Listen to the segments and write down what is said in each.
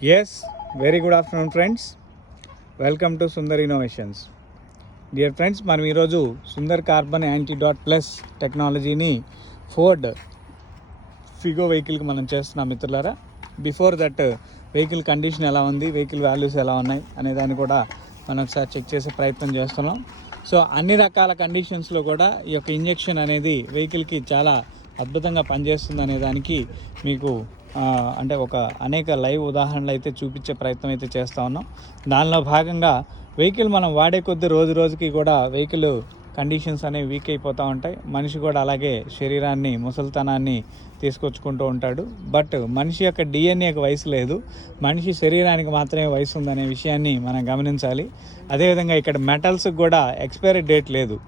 Yes, very good afternoon friends. Welcome to Sundar Innovations. Dear friends, మనం ఈరోజు Sundar carbon anti dot plus టెక్నాలజీని Ford Figo వెహికల్కి మనం చేస్తున్నాం మిత్రులారా. బిఫోర్ దట్ వెహికల్ కండిషన్ ఎలా ఉంది, వెహికల్ వాల్యూస్ ఎలా ఉన్నాయి అనే దాన్ని కూడా మనం ఒకసారి చెక్ చేసే ప్రయత్నం చేస్తున్నాం. సో అన్ని రకాల కండిషన్స్లో కూడా ఈ యొక్క ఇంజెక్షన్ అనేది వెహికల్కి చాలా అద్భుతంగా పనిచేస్తుంది అనే దానికి మీకు అంటే ఒక అనేక లైవ్ ఉదాహరణలు అయితే చూపించే ప్రయత్నం అయితే చేస్తూ ఉన్నాం. దానిలో భాగంగా వెహికల్ మనం వాడే కొద్దీ రోజు రోజుకి కూడా వెహికల్ కండిషన్స్ అనేవి వీక్ అయిపోతూ ఉంటాయి. మనిషి కూడా అలాగే శరీరాన్ని ముసలితనాన్ని తీసుకొచ్చుకుంటూ ఉంటాడు. బట్ మనిషి యొక్క డిఎన్ఏకి వయసు లేదు, మనిషి శరీరానికి మాత్రమే వయసు ఉందనే విషయాన్ని మనం గమనించాలి. అదేవిధంగా ఇక్కడ మెటల్స్కి కూడా ఎక్స్పైరీ డేట్ లేదు.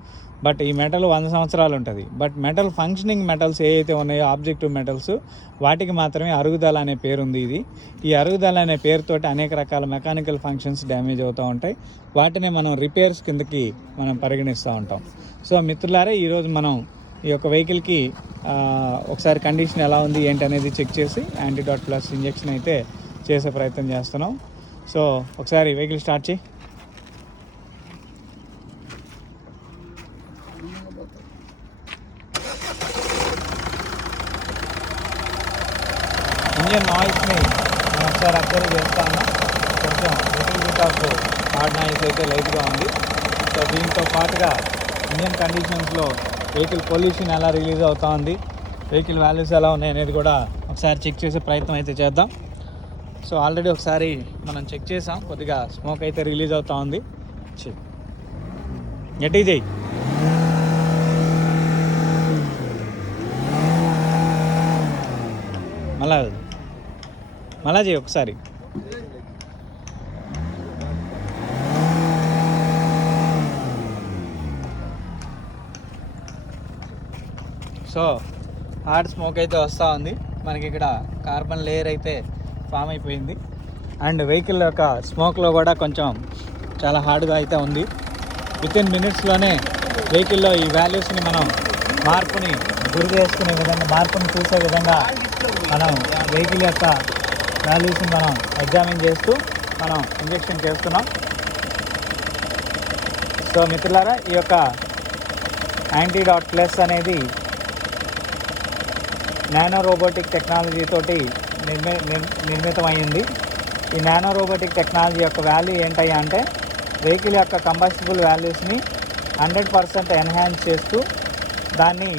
బట్ ఈ మెటల్ 100 సంవత్సరాలు ఉంటుంది. బట్ మెటల్ ఫంక్షనింగ్ మెటల్స్ ఏవైతే ఉన్నాయో ఆబ్జెక్టివ్ మెటల్స్, వాటికి మాత్రమే అరుగుదల అనే పేరు ఉంది. ఈ అరుగుదల అనే పేరుతోటి అనేక రకాల మెకానికల్ ఫంక్షన్స్ డ్యామేజ్ అవుతూ ఉంటాయి. వాటిని మనం రిపేర్స్ కిందకి మనం పరిగణిస్తూ ఉంటాం. సో మిత్రులారా, ఈరోజు మనం ఈ యొక్క వెహికల్కి ఒకసారి కండిషన్ ఎలా ఉంది ఏంటి అనేది చెక్ చేసి యాంటీడాట్ ప్లస్ ఇంజెక్షన్ అయితే చేసే ప్రయత్నం చేస్తున్నాం. సో ఒకసారి వెహికల్ స్టార్ట్ చేయి. ఇంజన్ నాయిస్ని నేను ఒకసారి అబ్జర్వ్ చేస్తా ఉన్నా. కొంచెం little bit of hard noise అయితే లైట్గా ఉంది. సో దీంతో పాటుగా ఇంజన్ కండిషన్స్లో వెహికల్ పొల్యూషన్ ఎలా రిలీజ్ అవుతూ ఉంది, వెహికల్ వాల్యూస్ ఎలా ఉన్నాయి అనేది కూడా ఒకసారి చెక్ చేసే ప్రయత్నం అయితే చేద్దాం. సో ఆల్రెడీ ఒకసారి మనం చెక్ చేసాం, కొద్దిగా స్మోక్ అయితే రిలీజ్ అవుతూ ఉంది. గట్టి చేయి. మళ్ళా చేయి ఒకసారి. సో హార్డ్ స్మోక్ అయితే వస్తూ ఉంది. మనకి ఇక్కడ కార్బన్ లేయర్ అయితే ఫామ్ అయిపోయింది. అండ్ వెహికల్ యొక్క స్మోక్లో కూడా కొంచెం చాలా హార్డ్గా అయితే ఉంది. వితిన్ మినిట్స్లోనే వెహికల్లో ఈ వాల్యూస్ని మనం మార్పుని గురి చేసుకునే విధంగా, మార్పుని చూసే విధంగా మనం వెహికల్ యొక్క వాల్యూస్ని మనం ఎగ్జామిన్ చేస్తూ మనం ఇంజెక్షన్ చేస్తున్నాం. సో మిత్రులారా, ఈ యొక్క యాంటీడాట్ ప్లస్ అనేది నానో రోబోటిక్ టెక్నాలజీ తోటి నిర్మితమైంది. ఈ నానో రోబోటిక్ టెక్నాలజీ యొక్క వాల్యూ ఏంటయ్యా అంటే, వెహికల్ యొక్క కంబస్టిబుల్ వాల్యూస్ని 100% ఎన్హాన్స్ చేస్తూ దాన్ని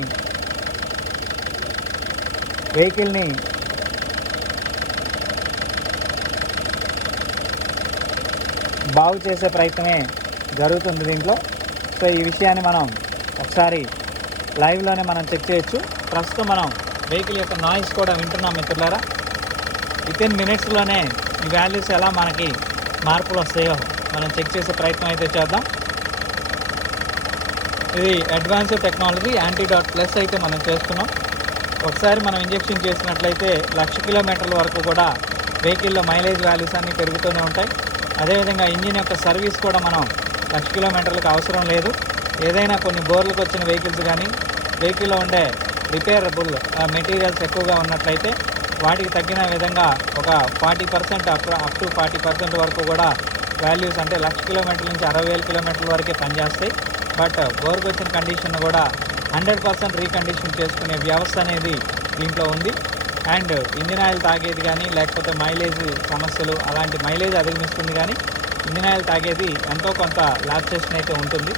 వెహికల్ని బాగు చేసే ప్రయత్నమే జరుగుతుంది దీంట్లో. సో ఈ విషయాన్ని మనం ఒకసారి లైవ్లోనే మనం చెక్ చేయొచ్చు. ప్రస్తుతం మనం వెహికల్ యొక్క నాయిస్ కూడా వింటున్నాం మిత్రులారా. వితిన్ మినిట్స్లోనే ఈ వాల్యూస్ ఎలా మనకి మార్పులు వస్తాయో మనం చెక్ చేసే ప్రయత్నం అయితే చేద్దాం. ఇది అడ్వాన్స్డ్ టెక్నాలజీ యాంటీడాట్ ప్లస్ అయితే మనం చేస్తున్నాం. ఒకసారి మనం ఇంజెక్షన్ చేసినట్లయితే 1,00,000 కిలోమీటర్ల వరకు కూడా వెహికల్లో మైలేజ్ వాల్యూస్ అన్నీ పెరుగుతూనే ఉంటాయి. అదేవిధంగా ఇంజిన్ యొక్క సర్వీస్ కూడా మనం 1,00,000 కిలోమీటర్లకు అవసరం లేదు. ఏదైనా కొన్ని బోర్లకు వచ్చిన వెహికల్స్ కానీ వెహికల్లో ఉండే రిపేరబుల్ మెటీరియల్స్ ఎక్కువగా ఉన్నట్లయితే వాటికి తగ్గిన విధంగా ఒక 40% అప్ టు 40% వరకు కూడా వాల్యూస్, అంటే 1,00,000 కిలోమీటర్ల నుంచి 60,000 కిలోమీటర్ల వరకే పనిచేస్తాయి. బట్ బోర్కు వచ్చిన కండిషన్ కూడా 100% రీకండిషన్ చేసుకునే వ్యవస్థ అనేది దీంట్లో ఉంది. అండ్ ఇంజిన్ ఆయిల్ తాగేది కానీ, లేకపోతే మైలేజ్ సమస్యలు, అలాంటి మైలేజ్ అధిగమిస్తుంది. కానీ ఇంజిన్ ఆయిల్ తాగేది ఎంతో కొంత లాప్సేషన్ అయితే ఉంటుంది.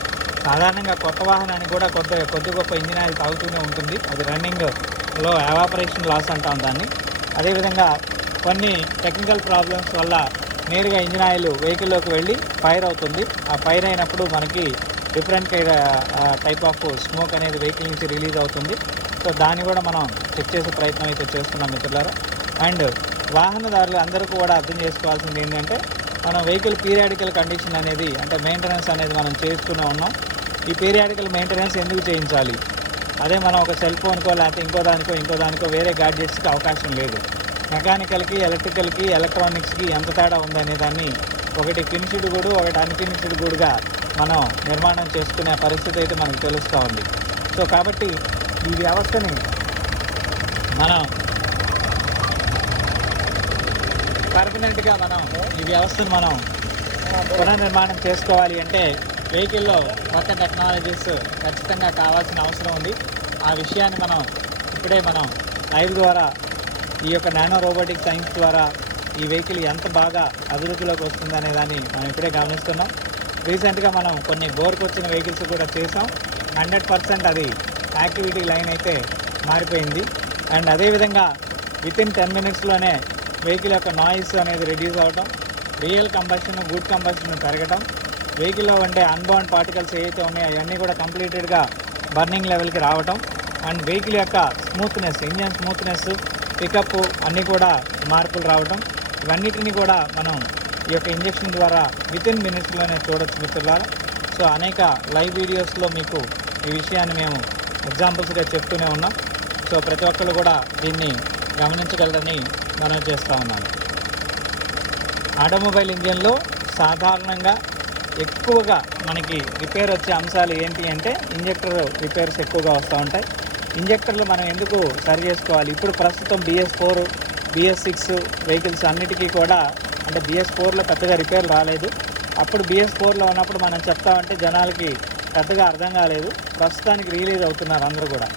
సాధారణంగా కొత్త వాహనానికి కూడా కొద్ది గొప్ప ఇంజిన్ ఆయిల్ తాగుతూనే ఉంటుంది. అది రన్నింగ్లో ఎవాపరేషన్ లాస్ అంటాం దాన్ని. అదేవిధంగా కొన్ని టెక్నికల్ ప్రాబ్లమ్స్ వల్ల నేరుగా ఇంజిన్ ఆయిల్ వెహికల్లోకి వెళ్ళి ఫైర్ అవుతుంది. ఆ ఫైర్ అయినప్పుడు మనకి డిఫరెంట్ టైప్ ఆఫ్ స్మోక్ అనేది వెహికల్ నుంచి రిలీజ్ అవుతుంది. సో దాన్ని కూడా మనం చెక్ చేసే ప్రయత్నం అయితే చేస్తున్నాం మిత్రులారా. అండ్ వాహనదారులు అందరూ కూడా అర్థం చేసుకోవాల్సింది ఏంటంటే, మనం వెహికల్ పీరియాడికల్ కండిషన్ అనేది, అంటే మెయింటెనెన్స్ అనేది మనం చేస్తూనే ఉన్నాం. ఈ పీరియాడికల్ మెయింటెనెన్స్ ఎందుకు చేయించాలి? అదే మనం ఒక సెల్ ఫోన్కో లేకపోతే ఇంకో దానికో వేరే గాడ్జెట్స్కి అవకాశం లేదు. మెకానికల్కి, ఎలక్ట్రికల్కి, ఎలక్ట్రానిక్స్కి ఎంత తేడా ఉందనే దాన్ని ఒకటి ఫినిష్డ్ గూడు, ఒకటి అన్ఫినిష్డ్ గూడుగా మనం నిర్మాణం చేసుకునే పరిస్థితి అయితే మనకు తెలుస్తూ ఉంది. సో కాబట్టి ఈ వ్యవస్థని మనం పర్మనెంట్గా మనం ఈ వ్యవస్థను మనం పునర్నిర్మాణం చేసుకోవాలి అంటే వెహికల్లో కొత్త టెక్నాలజీస్ ఖచ్చితంగా కావాల్సిన అవసరం ఉంది. ఆ విషయాన్ని ఇప్పుడే మనం లైవ్ ద్వారా ఈ యొక్క నానో రోబోటిక్ సైన్స్ ద్వారా ఈ వెహికల్ ఎంత బాగా అభివృద్ధిలోకి వస్తుందనే దాన్ని మనం ఇప్పుడే గమనిస్తున్నాం. రీసెంట్గా మనం కొన్ని బోర్కొచ్చిన వెహికల్స్ కూడా చేసాం. 100% అది యాక్టివిటీ లైన్ అయితే మారిపోయింది. అండ్ అదేవిధంగా వితిన్ 10 minutesలోనే వెహికల్ యొక్క నాయిస్ అనేది రెడ్యూస్ అవ్వడం, రియల్ కంబషన్ గుడ్ కంబషన్ పెరగడం, వెహికల్లో ఉండే అన్బౌండ్ పార్టికల్స్ ఏవైతే ఉన్నాయో అవన్నీ కూడా కంప్లీటెడ్గా బర్నింగ్ లెవెల్కి రావడం, అండ్ వెహికల్ యొక్క స్మూత్నెస్, ఇంజన్ స్మూత్నెస్, పికప్ అన్నీ కూడా మార్పులు రావడం, ఇవన్నిటిని కూడా మనం ఈ యొక్క ఇంజెక్షన్ ద్వారా వితిన్ మినిట్స్లోనే చూడొచ్చు మిత్రులారా. సో అనేక లైవ్ వీడియోస్లో మీకు ఈ విషయాన్ని మేము ఎగ్జాంపుల్స్గా చెప్తూనే ఉన్నాం. సో ప్రతి ఒక్కరు కూడా దీన్ని గమనించగలరని మనం చేస్తూ ఉన్నాము. ఆటోమొబైల్ ఇంజన్లో సాధారణంగా ఎక్కువగా మనకి రిపేర్ వచ్చే అంశాలు ఏంటి అంటే ఇంజెక్టర్ రిపేర్స్ ఎక్కువగా వస్తూ ఉంటాయి. ఇంజెక్టర్లు మనం ఎందుకు సరి చేసుకోవాలి? ఇప్పుడు ప్రస్తుతం BS4, BS6 వెహికల్స్ అన్నిటికీ కూడా, అంటే BS4లో పెద్దగా రిపేర్లు రాలేదు. అప్పుడు BS4లో ఉన్నప్పుడు మనం చెప్తామంటే జనాలకి పెద్దగా అర్థం కాలేదు. ప్రస్తుతానికి రిలీజ్ అవుతున్నారు అందరూ కూడా.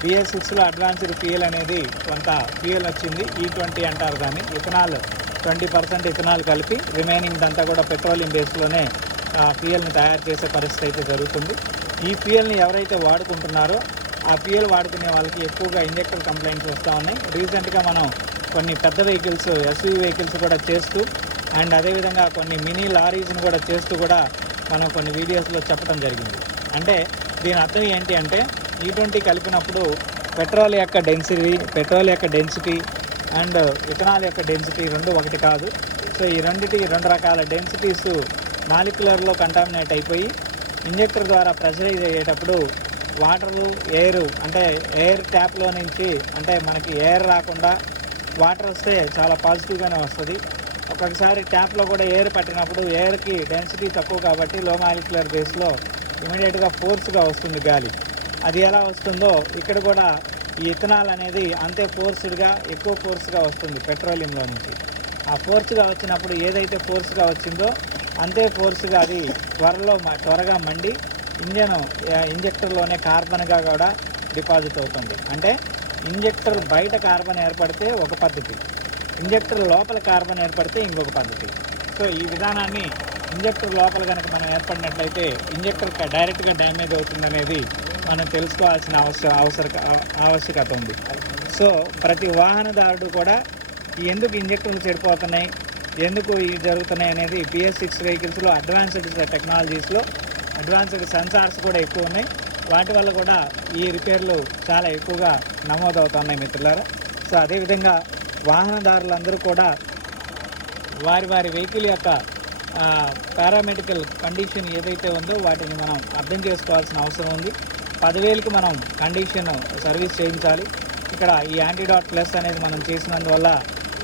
BS6లో అడ్వాన్స్డ్ ఫ్యూయల్ అనేది కొంత ఫ్యూయల్ వచ్చింది, E20 అంటారు దాన్ని. ఇథనాల్ 20% ఇథనాల్ కలిపి రిమైనింగ్ అంతా కూడా పెట్రోలియం బేస్లోనే ఫ్యూయల్ని తయారు చేసే పరిస్థితి అయితే జరుగుతుంది. ఈ ఫ్యూయల్ని ఎవరైతే వాడుకుంటున్నారో ఆ ఫ్యూయల్ వాడుకునే వాళ్ళకి ఎక్కువగా ఇంజెక్టర్ కంప్లైంట్స్ వస్తూ ఉన్నాయి. రీసెంట్గా మనం కొన్ని పెద్ద వెహికల్స్, SUV వెహికల్స్ కూడా చేస్తూ, అండ్ అదేవిధంగా కొన్ని మినీ లారీస్ని కూడా చేస్తూ కూడా మనం కొన్ని వీడియోస్లో చెప్పడం జరిగింది. అంటే దీని అర్థం ఏంటి అంటే E20 కలిపినప్పుడు పెట్రోల్ యొక్క డెన్సిటీ అండ్ ఇథనాల్ యొక్క డెన్సిటీ రెండు ఒకటి కాదు. సో ఈ రెండు రకాల డెన్సిటీస్ మాలిక్యులర్లో కంటామినేట్ అయిపోయి ఇంజెక్టర్ ద్వారా ప్రెషరైజ్ అయ్యేటప్పుడు వాటరు, అంటే ఎయిర్ ట్యాప్లో నుంచి, అంటే మనకి ఎయిర్ రాకుండా వాటర్ వస్తే చాలా పాజిటివ్గానే వస్తుంది. ఒక్కొక్కసారి ట్యాప్లో కూడా ఎయిర్ పట్టినప్పుడు ఎయిర్కి డెన్సిటీ తక్కువ కాబట్టి లో మాలిక్యులర్ బేస్లో ఇమీడియట్గా ఫోర్స్గా వస్తుంది గాలి. అది ఎలా వస్తుందో ఇక్కడ కూడా ఈ ఇథనాల్ అనేది అంతే ఎక్కువ ఫోర్స్గా వస్తుంది పెట్రోలియంలో నుంచి. ఆ ఫోర్స్గా వచ్చినప్పుడు ఏదైతే ఫోర్స్గా వచ్చిందో అంతే ఫోర్స్గా అది త్వరగా మండి ఇంజెక్టర్లోనే కార్బన్గా కూడా డిపాజిట్ అవుతుంది. అంటే ఇంజెక్టర్ బయట కార్బన్ ఏర్పడితే ఒక పద్ధతి, ఇంజెక్టర్ లోపల కార్బన్ ఏర్పడితే ఇంకొక పద్ధతి. సో ఈ విధానాన్ని ఇంజెక్టర్ లోపల కనుక మనం ఏర్పడినట్లయితే ఇంజెక్టర్ డైరెక్ట్గా డ్యామేజ్ అవుతుందనేది మనం తెలుసుకోవాల్సిన ఆవశ్యకత ఉంది. సో ప్రతి వాహనదారుడు కూడా ఎందుకు ఇంజెక్టర్లు చెడిపోతున్నాయి, ఎందుకు ఇవి జరుగుతున్నాయి అనేది BS6 వెహికల్స్లో అడ్వాన్స్డ్ టెక్నాలజీస్లో అడ్వాన్స్డ్ సెన్సార్స్ కూడా ఎక్కువ ఉన్నాయి. వాటి వల్ల కూడా ఈ రిపేర్లు చాలా ఎక్కువగా నమోదవుతున్నాయి మిత్రులారా. సో అదేవిధంగా వాహనదారులందరూ కూడా వారి వెహికల్ యొక్క పారామెడికల్ కండిషన్ ఏదైతే ఉందో వాటిని మనం అర్థం చేసుకోవాల్సిన అవసరం ఉంది. 10,000కి మనం కండిషన్ సర్వీస్ చేయించాలి. ఇక్కడ ఈ యాంటీడాట్ ప్లస్ అనేది మనం చేసినందువల్ల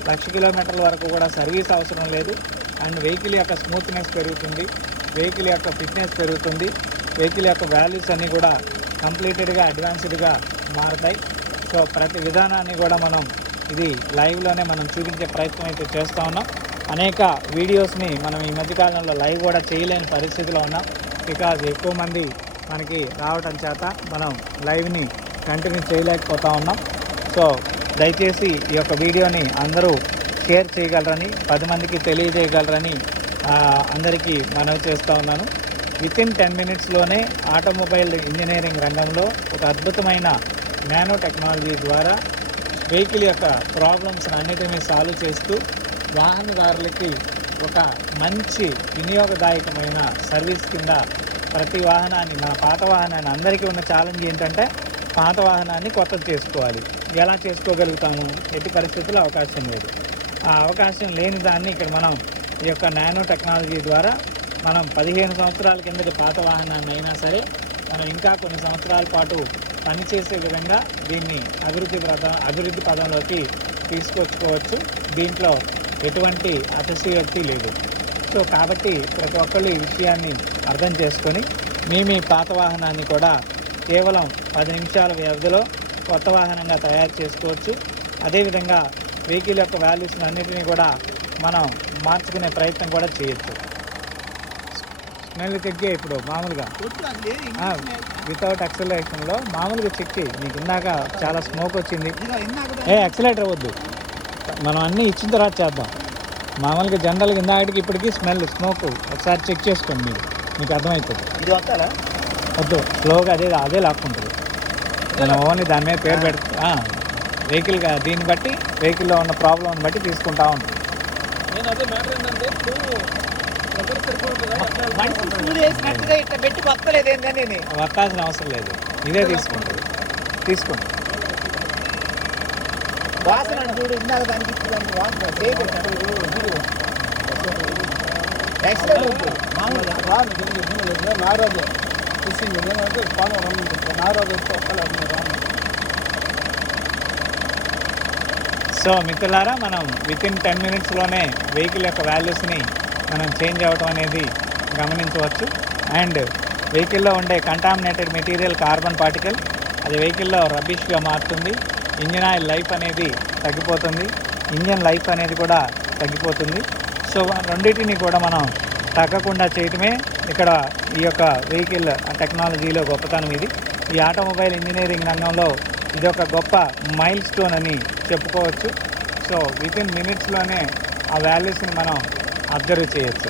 1,00,000 కిలోమీటర్ల వరకు కూడా సర్వీస్ అవసరం లేదు. అండ్ వెహికల్ యొక్క స్మూత్నెస్ పెరుగుతుంది, వెహికల్ యొక్క ఫిట్నెస్ పెరుగుతుంది, వెహికల్ యొక్క వాల్యూస్ అన్నీ కూడా కంప్లీటెడ్గా అడ్వాన్స్డ్గా మారుతాయి. సో ప్రతి విధానాన్ని కూడా మనం ఇది లైవ్లోనే మనం చూపించే ప్రయత్నం అయితే చేస్తూ ఉన్నాం. అనేక వీడియోస్ని మనం ఈ మధ్యకాలంలో లైవ్ కూడా చేయలేని పరిస్థితిలో ఉన్నాం. బికాజ్ ఎక్కువ మంది మనకి రావటం చేత మనం లైవ్ని కంటిన్యూ చేయలేకపోతూ ఉన్నాం. సో దయచేసి ఈ యొక్క వీడియోని అందరూ షేర్ చేయగలరని, 10 మందికి తెలియజేయగలరని అందరికీ మనవి చేస్తూ ఉన్నాను. వితిన్ 10 minutesలోనే ఆటోమొబైల్ ఇంజనీరింగ్ రంగంలో ఒక అద్భుతమైన నానో టెక్నాలజీ ద్వారా వెహికల్ యొక్క ప్రాబ్లమ్స్ అన్నిటినీ సాల్వ్ చేస్తూ వాహనదారులకి ఒక మంచి వినియోగదాయకమైన సర్వీస్ కింద ప్రతి వాహనాన్ని, మన పాత వాహనాన్ని, అందరికీ ఉన్న ఛాలెంజ్ ఏంటంటే పాత వాహనాన్ని కొత్తది చేసుకోవాలి. ఎలా చేసుకోగలుగుతాము? ఎట్టి పరిస్థితుల్లో అవకాశం లేదు. ఆ అవకాశం లేని దాన్ని ఇక్కడ మనం ఈ యొక్క నానో టెక్నాలజీ ద్వారా మనం 15 సంవత్సరాల కిందటి పాత వాహనాన్ని అయినా సరే మనం ఇంకా కొన్ని సంవత్సరాల పాటు పనిచేసే విధంగా దీన్ని అభివృద్ధి పదంలోకి తీసుకొచ్చుకోవచ్చు. దీంట్లో ఎటువంటి అతిశయోక్తి లేదు. సో కాబట్టి ప్రతి ఒక్కళ్ళు ఈ విషయాన్ని అర్థం చేసుకొని మీ పాత వాహనాన్ని కూడా కేవలం 10 నిమిషాల వ్యవధిలో కొత్త వాహనంగా తయారు చేసుకోవచ్చు. అదేవిధంగా వెహికల్ యొక్క వాల్యూస్ని అన్నిటినీ కూడా మనం మార్చుకునే ప్రయత్నం కూడా చేయొచ్చు. స్మెల్ చెక్ చేయి ఇప్పుడు మామూలుగా వితౌట్ యాక్సిలరేషన్లో మామూలుగా చెక్ చేయి. నీకు ఇందాక చాలా స్మోక్ వచ్చింది. యాక్సిలేటర్ వద్దు, మనం అన్నీ ఇచ్చిన తర్వాత చేద్దాం. మామూలుగా జనరల్గా ఇందాకటికి ఇప్పటికీ స్మోక్ ఒకసారి చెక్ చేసుకోండి, మీకు అర్థమవుతుంది. ఇది వస్తారా? వద్దు, స్లోగా అదే లాక్కుంటుంది. మనం ఓన్లీ దాని మీద పేరు పెడతా వెహికల్గా, దీన్ని బట్టి వెహికల్లో ఉన్న ప్రాబ్లం బట్టి తీసుకుంటా ఉంటుంది. నేను అదే మ్యాటర్ ఏంటంటే ఇట్లా పెట్టి వస్తలేదు ఏంటంటే వత్తాల్సిన అవసరం లేదు, ఇదే తీసుకుంటుంది. తీసుకోండి. వాసన చూడు, ఇందాక దానికి వాసన నారాజు సో మిత్రులారా, మనం వితిన్ 10 minutesలోనే వెహికల్ యొక్క వాల్యూస్ని మనం చేంజ్ అవ్వటం అనేది గమనించవచ్చు. అండ్ వెహికల్లో ఉండే కంటామినేటెడ్ మెటీరియల్ కార్బన్ పార్టికల్ అది వెహికల్లో రబిష్గా మారుతుంది. ఇంజిన్ ఆయిల్ లైఫ్ అనేది తగ్గిపోతుంది, ఇంజన్ లైఫ్ అనేది కూడా తగ్గిపోతుంది. సో రెండింటిని కూడా మనం తగ్గకుండా చేయటమే ఇక్కడ ఈ యొక్క వెహికల్ టెక్నాలజీలో గొప్పతనం. ఇది ఈ ఆటోమొబైల్ ఇంజనీరింగ్ రంగంలో ఇది ఒక గొప్ప మైల్ స్టోన్ అని చెప్పుకోవచ్చు. సో వితిన్ మినిట్స్లోనే ఆ వాల్యూస్ని మనం అబ్జర్వ్ చేయొచ్చు.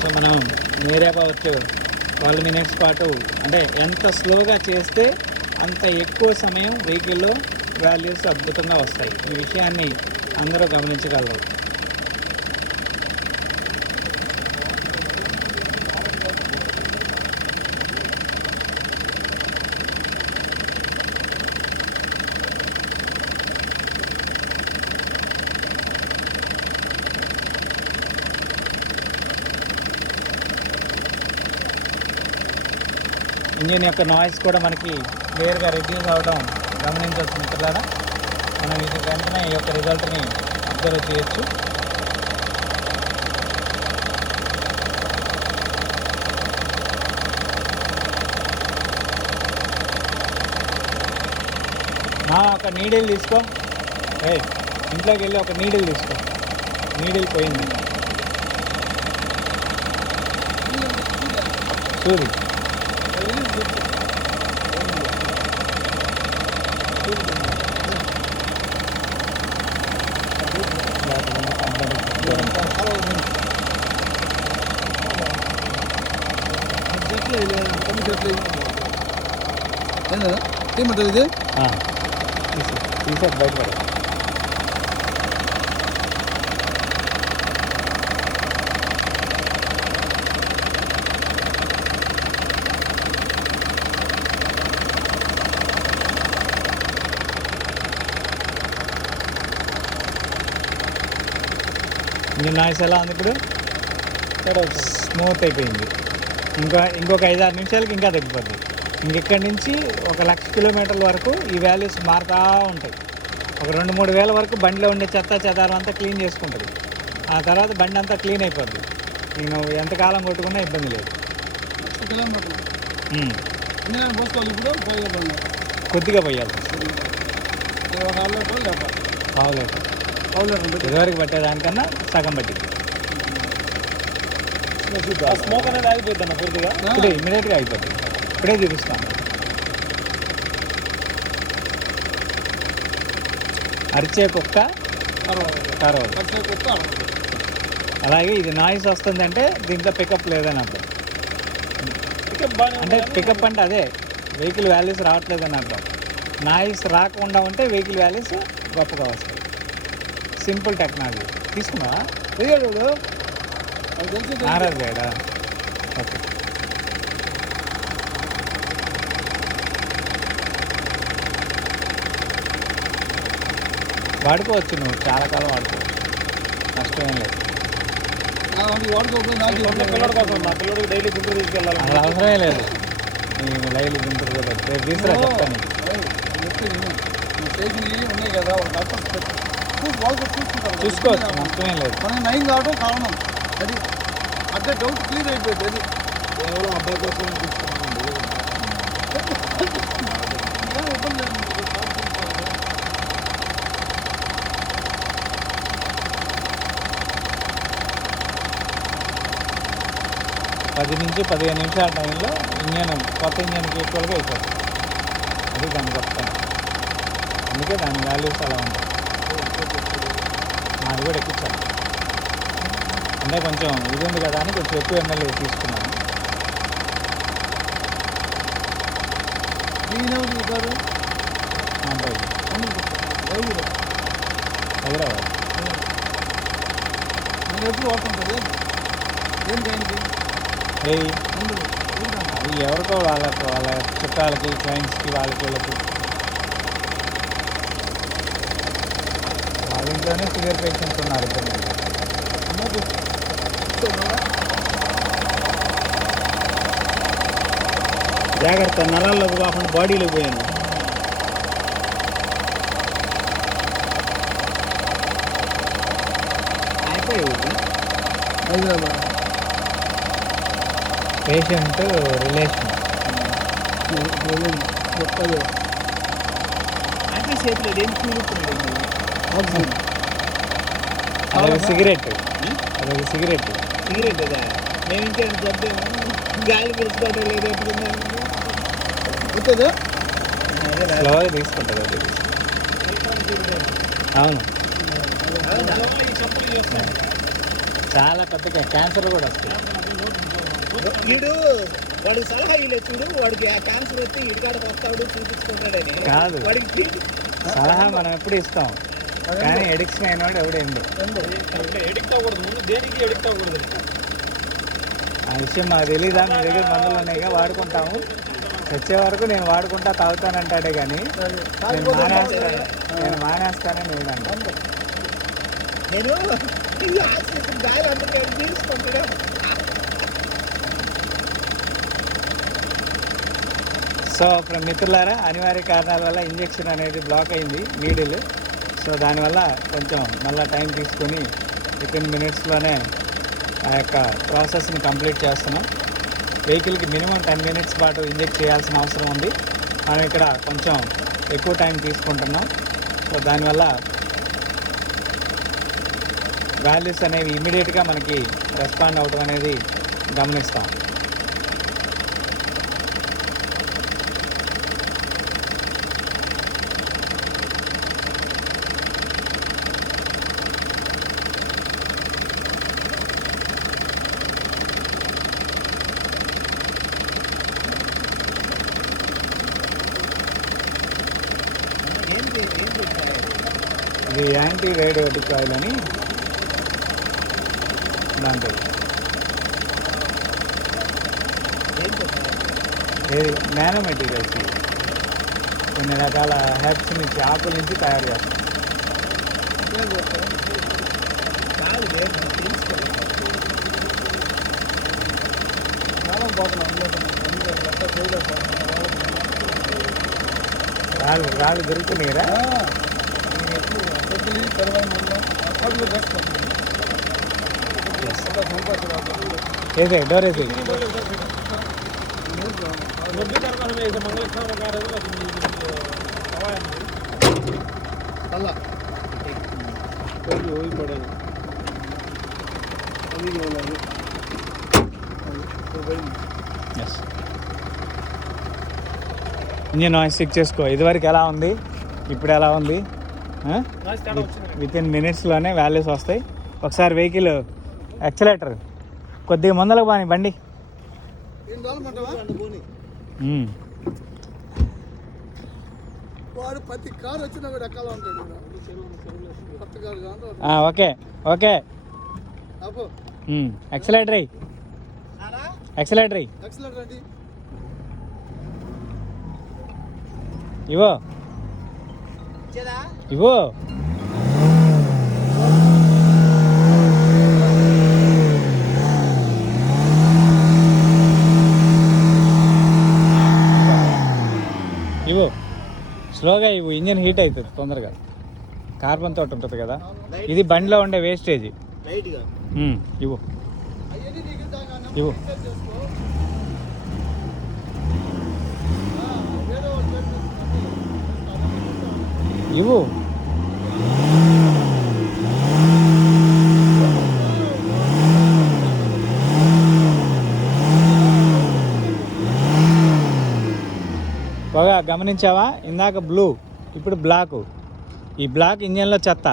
సో మనం వేరే అవ్వచ్చు 12 minutes పాటు, అంటే ఎంత స్లోగా చేస్తే అంత ఎక్కువ సమయం వెహికల్లో వాల్యూస్ అద్భుతంగా వస్తాయి. ఈ విషయాన్ని అందరూ గమనించగలరు. ఇంజిన్ యొక్క నాయిస్ కూడా మనకి క్లియర్గా రెడ్యూస్ అవ్వడం గమనించవచ్చు మిత్రులారా. మనం ఇది వెంటనే ఈ యొక్క రిజల్ట్ని అబ్జర్వ్ చేయొచ్చు. ఒక నీడిల్ తీసుకో, ఇంట్లోకి వెళ్ళి ఒక నీడిల్ తీసుకో. నీడిల్ పోయింది సూరి. ఏమంటారు ఇది? తీసేది బయటపడ. ఇంజిన్ నాయిస్ ఎలా ఉంది ఇప్పుడు? స్మూత్ అయిపోయింది. ఇంకొక 5-6 నిమిషాలకి ఇంకా తగ్గిపోద్ది. ఇంకెక్కడి నుంచి 1,00,000 kilometers వరకు ఈ వాల్యూస్ మారుతూ ఉంటాయి. ఒక 2-3 వేల వరకు బండిలో ఉండే చెత్త చెదారం అంతా క్లీన్ చేసుకుంటుంది. ఆ తర్వాత బండి అంతా క్లీన్ అయిపోద్ది. నేను ఎంతకాలం కొట్టుకున్నా ఇబ్బంది లేదు. కొద్దిగా పోయాలి. ఇదివరకు పట్టేదానికన్నా సగం పట్టింది. స్మోక్ అనేది ఆగిపోద్ది అన్న పూర్తిగా. ఇప్పుడే ఇమ్మీడియట్గా అయిపోద్ది. ఇప్పుడే చూపిస్తాను. అరిచే కుక్క కరవదు. అలాగే ఇది నాయిస్ వస్తుందంటే దీంట్లో పికప్ లేదని అర్థం. అంటే పికప్ అంటే అదే వెహికల్ వాల్యూస్ రావట్లేదని అర్థం. నాయిస్ రాకుండా ఉంటే వెహికల్ వాల్యూస్ గొప్పగా వస్తాయి. Simple technology. తీసుకున్నావా? నారాజు గైడా? ఓకే. వాడుకోవచ్చు, నువ్వు చాలా కాలం వాడుకోవచ్చు, నష్టమేం లేదు. పిల్లడి కోసం నా పిల్లడికి డైలీ గుంటూరు తీసుకెళ్ళాలి. అసలు అవసరమే లేదు. నేను డైలీ గుంటూరు రేపు తీసుకురా చెప్తాను. కదా ఒక డాక్టర్స్ పెట్టి వాళ్ళు చూసుకుంటారు. చూసుకోవచ్చు, నష్టమేం లేదు. మనం నయం కావడం కారణం అది. అదే డౌట్ క్లియర్ అయిపోయింది. అది కేవలం అబ్బాయి కోసం తీసుకున్నామండి. ఏం ఇబ్బంది లేదు. 10 నుంచి 15 నిమిషాల టైంలో ఇంజన్ కొత్త ఇంజన్కి ఈక్వల్గా అయిపోతుంది. అది దాని గొప్పతనం. అందుకే దాని వాల్యూస్ అలా ఉంటాయి. అది కూడా ఎక్కించాలి అంటే కొంచెం ఇది ఉంది కదా అని కొంచెం ఎక్కువ ఎమ్మెల్యే తీసుకున్నాను. మా అబ్బాయి హైదరాబాద్. నేను ఎప్పుడు వాడుతుంటుంది దేనికి ఏయ్ అవి ఎవరికో వాళ్ళ చుట్టాలకి, క్లయింట్స్కి, వాళ్ళకి వాళ్ళ ఇంట్లోనే షుగర్ పేషెంట్స్ ఉన్నారు ఇద్దరు. జాగ్రత్త, నరాల్లోకి కాకుండా బాడీలోకి పోయాను. హైదరాబాద్ పేషెంట్ రిలేషన్ గొప్పదే. అంటే చేతిలో ఏం చూడుతున్నాడు. ఆక్సిజన్ అదొక సిగరెట్, అదొక సిగరెట్. సిగరెట్ కదా మేము ఇంకే చెప్తాము. గాలి పిలుచుకోవడం లేదు ఎట్టుకున్నాను. ఉంటుందా? స్లోగా తీసుకుంటుంది అది. అవును, చాలా పెద్దగా క్యాన్సర్ కూడా వస్తుంది. వీడు వాడికి సలహా ఇవ్వలేదు చూడు. వాడికి ఆ క్యాన్సర్ వస్తే ఇడికాడకు వస్తాడు చూపించుకుంటాడని. కాదు, వాడికి సలహా మనం ఎప్పుడు ఇస్తాం, కానీ ఎడిక్షన్ అయినవాడు ఎవడేందు. ఎడిక్ట్ అవ్వకూడదు. ముందు దేనికి ఎడిక్ట్ అవ్వకూడదు. ఆ విషయం మాకు తెలీదా? మీ దగ్గర మందులు ఉన్నాయిగా, వాడుకుంటాము. వచ్చే వరకు నేను వాడుకుంటా తాగుతానంటాడే కానీ నేను మానేస్తానని నేనండి. నేను గాలి అందుకే తీసుకుంటాడు. సో మిత్రులారా, అనివార్య కారణాల వల్ల ఇంజెక్షన్ అనేది బ్లాక్ అయింది, నీడిల్. సో దానివల్ల కొంచెం మళ్ళీ టైం తీసుకొని వితిన్ మినిట్స్లోనే ఆ యొక్క ప్రాసెస్ని కంప్లీట్ చేస్తున్నాం. వెహికల్కి మినిమం 10 మినిట్స్ పాటు ఇంజెక్ట్ చేయాల్సిన అవసరం ఉంది. మనం ఇక్కడ కొంచెం ఎక్కువ టైం తీసుకుంటున్నాం. సో దానివల్ల వాల్యూస్ అనేవి ఇమ్మీడియట్గా మనకి రెస్పాండ్ అవడం అనేది గమనిస్తాం. ఇది యాంటీ రేడియోటిక్ ఆయిల్ అని దాంట్లో నానో మెటీరియల్స్, కొన్ని రకాల హెర్బ్స్ నుంచి, ఆకుల నుంచి తయారు చేస్తాం. రాళ్ళు దొరుకుతున్నాయిరా. ఏదే డోర్ వేసి ఇంజిన్ నాయిస్ చెక్ చేసుకో. ఇదివరకు ఎలా ఉంది, ఇప్పుడు ఎలా ఉంది. వితిన్ మినిట్స్లోనే వాల్యూస్ వస్తాయి. ఒకసారి వెహికల్ యాక్సిలేటర్ కొద్దిగా ముందలకు బాని బండి. వాడు ప్రతి కారు వచ్చిన రకాలు ఉంటాడు. ఓకే ఓకే, యాక్సిలేటర్ అయ్యి, యాక్సిలేటర్ అయ్యి, ఇవో ఇవో. ఇవ్వు స్లోగా ఇవ్వు, ఇంజన్ హీట్ అవుతుంది తొందరగా. కార్బన్ తోటి ఉంటుంది కదా, ఇది బండిలో ఉండే వేస్టేజ్. లైట్గా ఇవ్వు అవన్నీ నీకు దాకా ఇవ్వు. చేసుకో. వేరే వాళ్ళు చేస్తున్నారు. ఇవ్వు. పొగ గమనించావా? ఇందాక బ్లూ, ఇప్పుడు బ్లాకు. ఈ బ్లాక్ ఇంజన్లో చెత్త.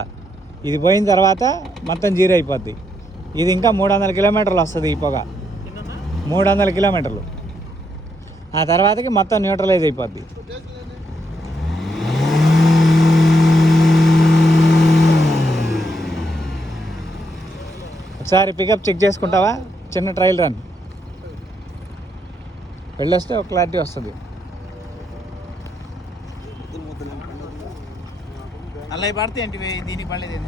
ఇది పోయిన తర్వాత మొత్తం జీరో అయిపోద్ది. ఇది ఇంకా 300 కిలోమీటర్లు వస్తుంది ఈ పొగ. 300 కిలోమీటర్లు. ఆ తర్వాతకి మొత్తం న్యూట్రలైజ్ అయిపోద్ది. ఒకసారి పికప్ చెక్ చేసుకుంటావా? చిన్న ట్రయల్ రన్ వెళ్ళొస్తే ఒక క్లారిటీ వస్తుంది. అలా పడితే ఏంటి దీనికి పడలేదు.